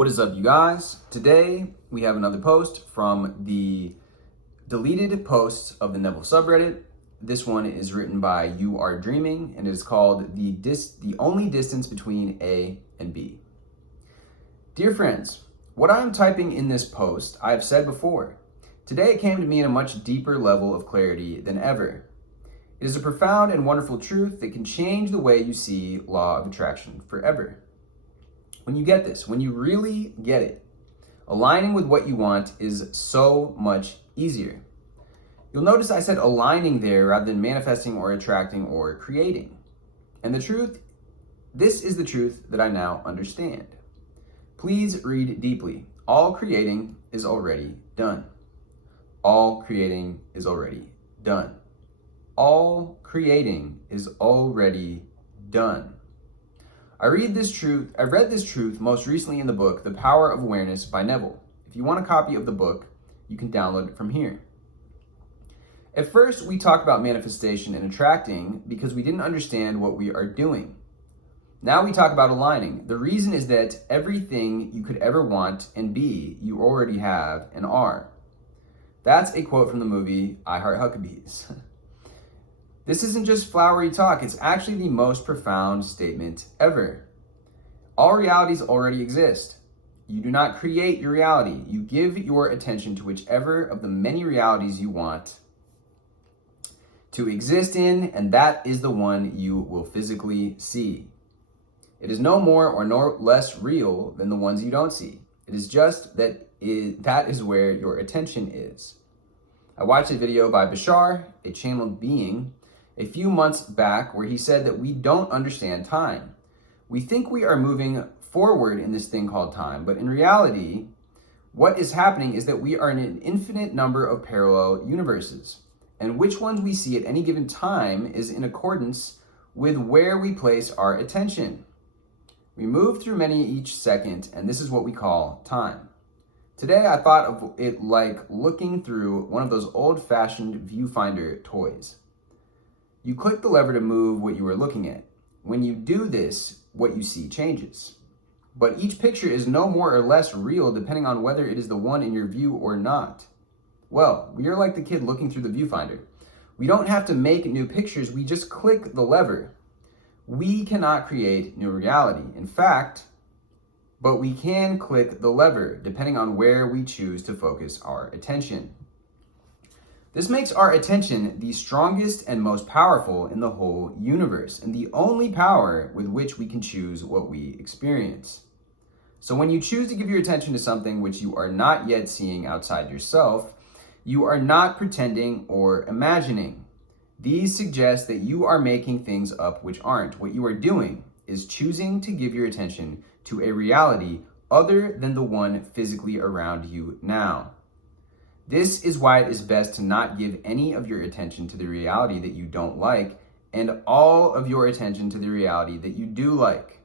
What is up, you guys? Today we have another post from the deleted posts of the Neville subreddit. This one is written by You Are Dreaming and it is called the only distance between A and B. Dear friends, what I am typing in this post I have said before. Today it came to me in a much deeper level of clarity than ever. It is a profound and wonderful truth that can change the way you see law of attraction forever. When you get this, when you really get it, aligning with what you want is so much easier. You'll notice I said aligning there rather than manifesting or attracting or creating. And this is the truth that I now understand. Please read deeply. All creating is already done. All creating is already done. All creating is already done. I read this truth most recently in the book, The Power of Awareness by Neville. If you want a copy of the book, you can download it from here. At first, we talked about manifestation and attracting because we didn't understand what we are doing. Now we talk about aligning. The reason is that everything you could ever want and be, you already have and are. That's a quote from the movie I Heart Huckabees. This isn't just flowery talk, it's actually the most profound statement ever. All realities already exist. You do not create your reality. You give your attention to whichever of the many realities you want to exist in, and that is the one you will physically see. It is no more or no less real than the ones you don't see. It is just that is where your attention is. I watched a video by Bashar, a channeled being, a few months back where he said that we don't understand time. We think we are moving forward in this thing called time, but in reality, what is happening is that we are in an infinite number of parallel universes, and which ones we see at any given time is in accordance with where we place our attention. We move through many each second, and this is what we call time. Today, I thought of it like looking through one of those old-fashioned viewfinder toys. You click the lever to move what you are looking at. When you do this, what you see changes. But each picture is no more or less real depending on whether it is the one in your view or not. Well, we are like the kid looking through the viewfinder. We don't have to make new pictures, we just click the lever. We cannot create new reality. In fact, but we can click the lever depending on where we choose to focus our attention. This makes our attention the strongest and most powerful in the whole universe, and the only power with which we can choose what we experience. So when you choose to give your attention to something which you are not yet seeing outside yourself, you are not pretending or imagining. These suggest that you are making things up which aren't. What you are doing is choosing to give your attention to a reality other than the one physically around you now. This is why it is best to not give any of your attention to the reality that you don't like and all of your attention to the reality that you do like.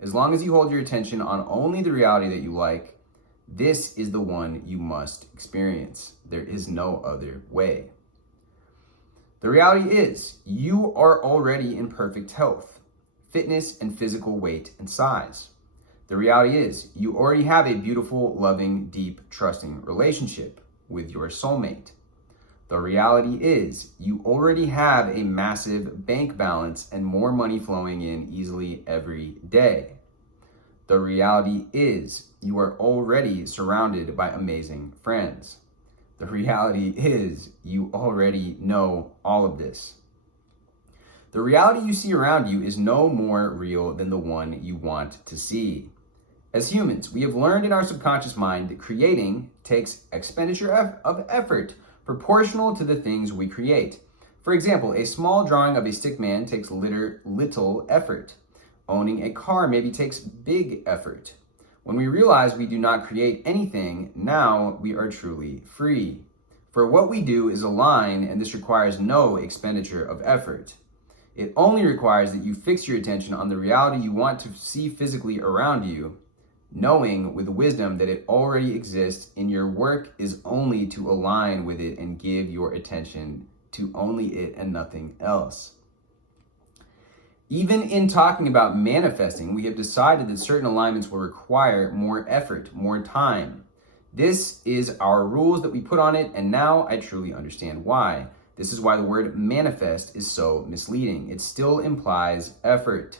As long as you hold your attention on only the reality that you like, this is the one you must experience. There is no other way. The reality is, you are already in perfect health, fitness, and physical weight and size. The reality is, you already have a beautiful, loving, deep, trusting relationship with your soulmate. The reality is, you already have a massive bank balance and more money flowing in easily every day. The reality is, you are already surrounded by amazing friends. The reality is, you already know all of this. The reality you see around you is no more real than the one you want to see. As humans, we have learned in our subconscious mind that creating takes expenditure of effort proportional to the things we create. For example, a small drawing of a stick man takes little effort. Owning a car maybe takes big effort. When we realize we do not create anything, now we are truly free. For what we do is align, and this requires no expenditure of effort. It only requires that you fix your attention on the reality you want to see physically around you, knowing with wisdom that it already exists, and your work is only to align with it and give your attention to only it and nothing else. Even in talking about manifesting, we have decided that certain alignments will require more effort, more time. This is our rules that we put on it, and now I truly understand why. This is why the word manifest is so misleading. It still implies effort.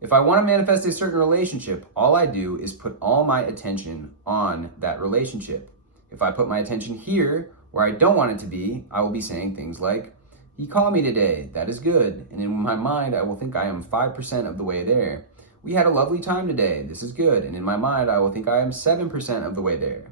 If I want to manifest a certain relationship, all I do is put all my attention on that relationship. If I put my attention here, where I don't want it to be, I will be saying things like, "He called me today, that is good." And in my mind, I will think I am 5% of the way there. "We had a lovely time today, this is good." And in my mind, I will think I am 7% of the way there.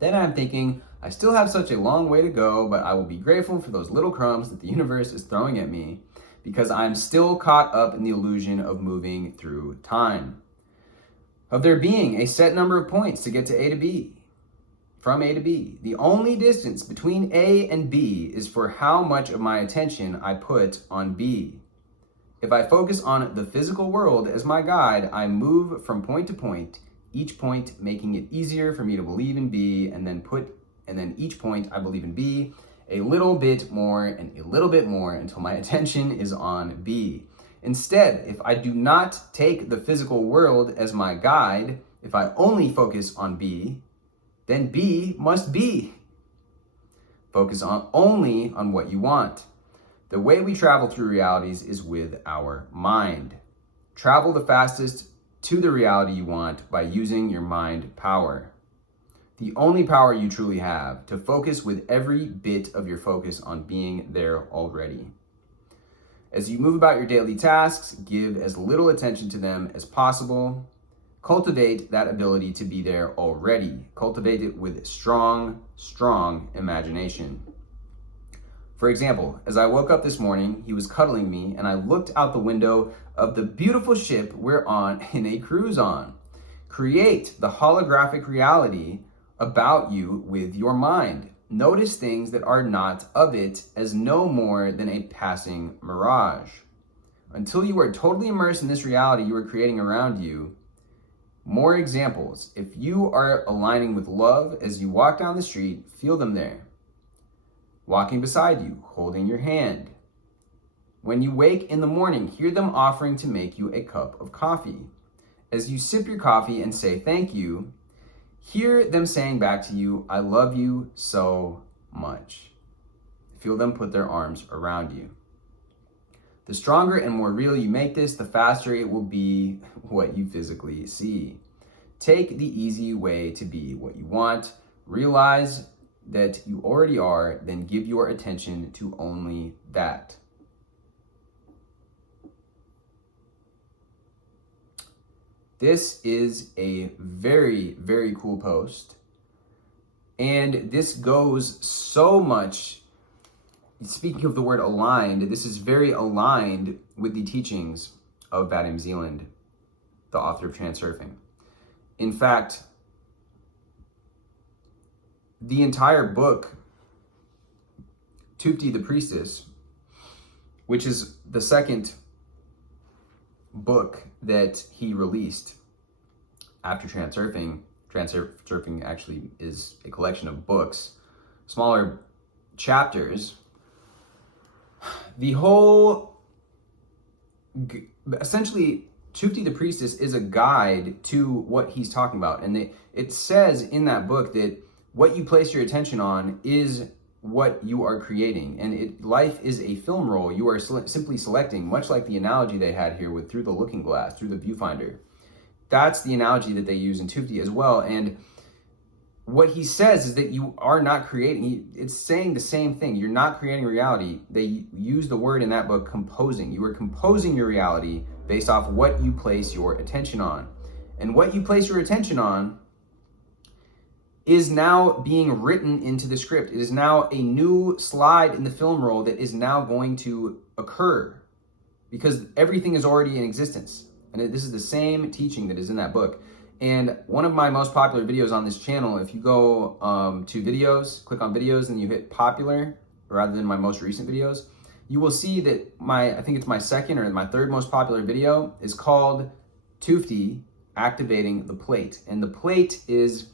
Then I'm thinking, I still have such a long way to go, but I will be grateful for those little crumbs that the universe is throwing at me because I'm still caught up in the illusion of moving through time, of there being a set number of points to get to A to B. From A to B. The only distance between A and B is for how much of my attention I put on B. If I focus on the physical world as my guide, I move from point to point, each point making it easier for me to believe in B, and then each point I believe in B a little bit more and a little bit more until my attention is on B. Instead, if I do not take the physical world as my guide, if I only focus on B, then B must be. Focus only on what you want. The way we travel through realities is with our mind. Travel the fastest to the reality you want by using your mind power. The only power you truly have to focus with every bit of your focus on being there already. As you move about your daily tasks, give as little attention to them as possible. Cultivate that ability to be there already. Cultivate it with strong, strong imagination. For example, as I woke up this morning, he was cuddling me and I looked out the window of the beautiful ship we're on in a cruise on. Create the holographic reality about you with your mind. Notice things that are not of it as no more than a passing mirage. Until you are totally immersed in this reality you are creating around you. More examples. If you are aligning with love as you walk down the street, feel them there. Walking beside you, holding your hand. When you wake in the morning, hear them offering to make you a cup of coffee. As you sip your coffee and say thank you, hear them saying back to you, "I love you so much." Feel them put their arms around you. The stronger and more real you make this, the faster it will be what you physically see. Take the easy way to be what you want. Realize that you already are, then give your attention to only that. This is a very, very cool post. And this goes so much, speaking of the word aligned, this is very aligned with the teachings of Vadim Zealand, the author of Transurfing. In fact, the entire book, Tufti the Priestess, which is the second book that he released after Transurfing. Transurfing actually is a collection of books, smaller chapters. The whole, essentially, Tufti the Priestess is a guide to what he's talking about. And it says in that book that what you place your attention on is what you are creating. And life is a film roll. You are simply selecting, much like the analogy they had here with through the looking glass, through the viewfinder. That's the analogy that they use in Tufti as well. And what he says is that you are not creating, it's saying the same thing. You're not creating reality. They use the word in that book, composing. You are composing your reality based off what you place your attention on. And what you place your attention on is now being written into the script. It is now a new slide in the film roll that is now going to occur because everything is already in existence. And this is the same teaching that is in that book. And one of my most popular videos on this channel, if you go to videos, click on videos, and you hit popular rather than my most recent videos, you will see that I think it's my second or my third most popular video is called Tufti Activating the Plate. And the plate is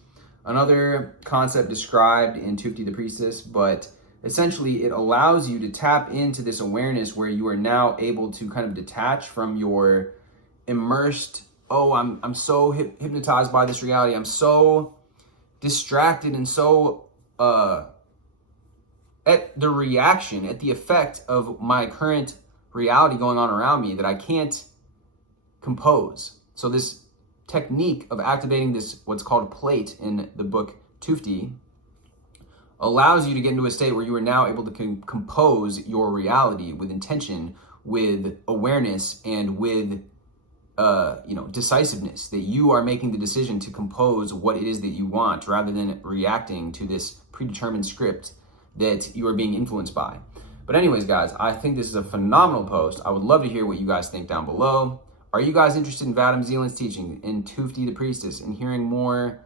another concept described in Tufti the Priestess, but essentially it allows you to tap into this awareness where you are now able to kind of detach from your immersed, oh, I'm so hypnotized by this reality. I'm so distracted and so at the reaction, at the effect of my current reality going on around me that I can't compose. So this technique of activating this, what's called plate in the book Tufti, allows you to get into a state where you are now able to compose your reality with intention, with awareness, and with decisiveness, that you are making the decision to compose what it is that you want rather than reacting to this predetermined script that you are being influenced by. But anyways, guys, I think this is a phenomenal post. I would love to hear what you guys think down below. Are you guys interested in Vadim Zeland's teaching, in Tufti the Priestess, and hearing more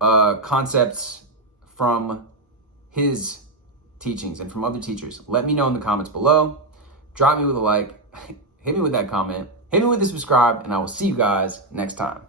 concepts from his teachings and from other teachers? Let me know in the comments below. Drop me with a like, hit me with that comment, hit me with the subscribe, and I will see you guys next time.